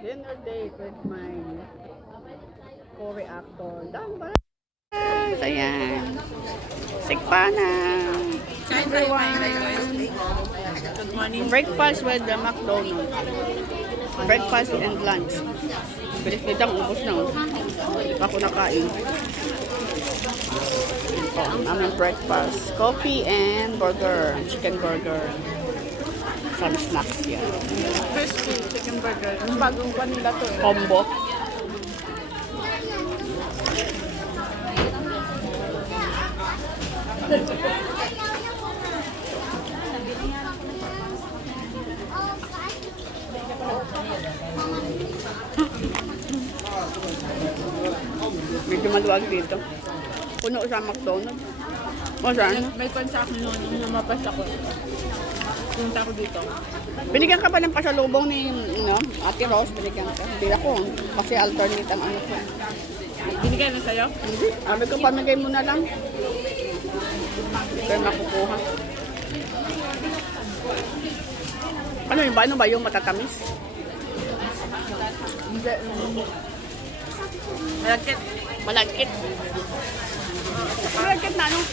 dinner date with my co-reactor. Dang ba? Ayan. Sikpana. Everyone. Good morning. Breakfast with the McDonald's. Breakfast and lunch. Bilis nitang ubos na. Oh. Hindi pa ako nakain. Ito, ang aming breakfast. Coffee and burger. Chicken burger. Some snacks yan. Crispy chicken burger. Ang bagong pa nila to. Combo. Medyo maluwag dito. Puno sa McDonald's. O saan? May konsa ako noon nung lumapas ako. Punta ko dito. Binigyan ka pa ng pasalubong ni Ate Rose. Binigyan ka. Hindi ako. Kasi alternate ang ano ko. Binigay na sa'yo? Hindi. Sabi ko, pamigay mo na lang. Hindi kayo makukuha. Ano yun ba? Ano ba yung matatamis? Hindi. Malagkit. Malagkit. Malagkit na ano?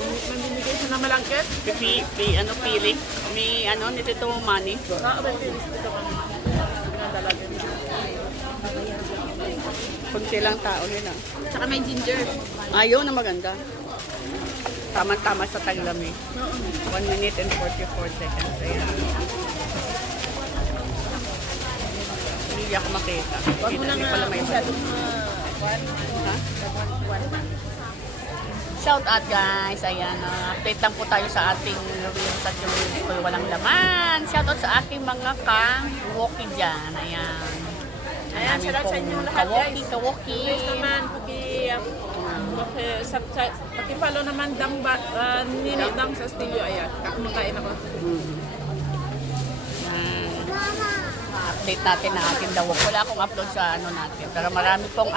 Mamimigay siya na malagkit? Pili. May ano, nitito money. May pilis dito kami. Pinadala din. Kunti lang tao nila. Tsaka may ginger. Ayaw na maganda. Tama-tama sa taglamig. 1 minute and 44 seconds. Ayan. Hindi ako makita. Huwag mo na Hindi nga pala may masyadong Ha? Shout out guys. Ayan. Update lang po tayo sa ating reels at yung reels ko walang laman. Shout out sa aking mga ka-walkie dyan. Ayan. Ayan, shout out sa inyo lahat guys. Ka-walkie. Guys naman, paki-follow naman Ninidang sa studio. Ayan, kakumakain ako. Update natin na ating dawag. Wala akong upload sa ano natin. Pero marami pong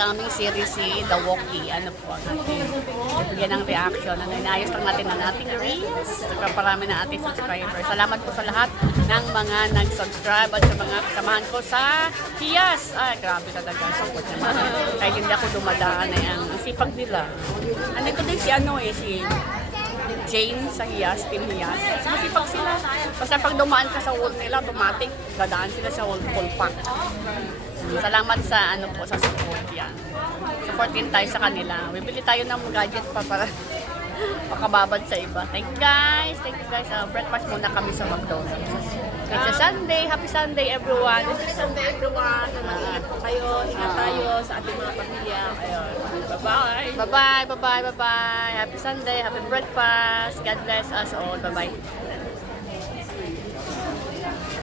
coming series si The Walkie. Ano po natin. Bigyan ng reaction. Ano, inaayos lang natin ang ating reels. Saka parami na ating subscribers. Salamat po sa lahat ng mga nag-subscribe at sa mga kasamahan ko sa Hiyas. Ay, grabe talaga. Support naman. Kahit hindi ako dumadaan na yan. Ang sipag nila. Andito din si si Jane sa Hiyas, Team Hiyas. Masipag sila. Basta pag dumaan ka sa wall nila, automatic, dadaan sila sa wall pack. Salamat sa sa support yan. Support din tayo sa kanila. Bibili tayo ng gadget pa para makababad sa iba. Thank you guys. Breakfast muna kami sa McDonald's. It's a Sunday. Happy Sunday everyone. Happy Sunday everyone. Ingat po kayo. Ingat tayo sa ating mga pamilya. Ayun. Bye-bye. Bye-bye. Happy Sunday. Happy breakfast. God bless us all. Bye-bye.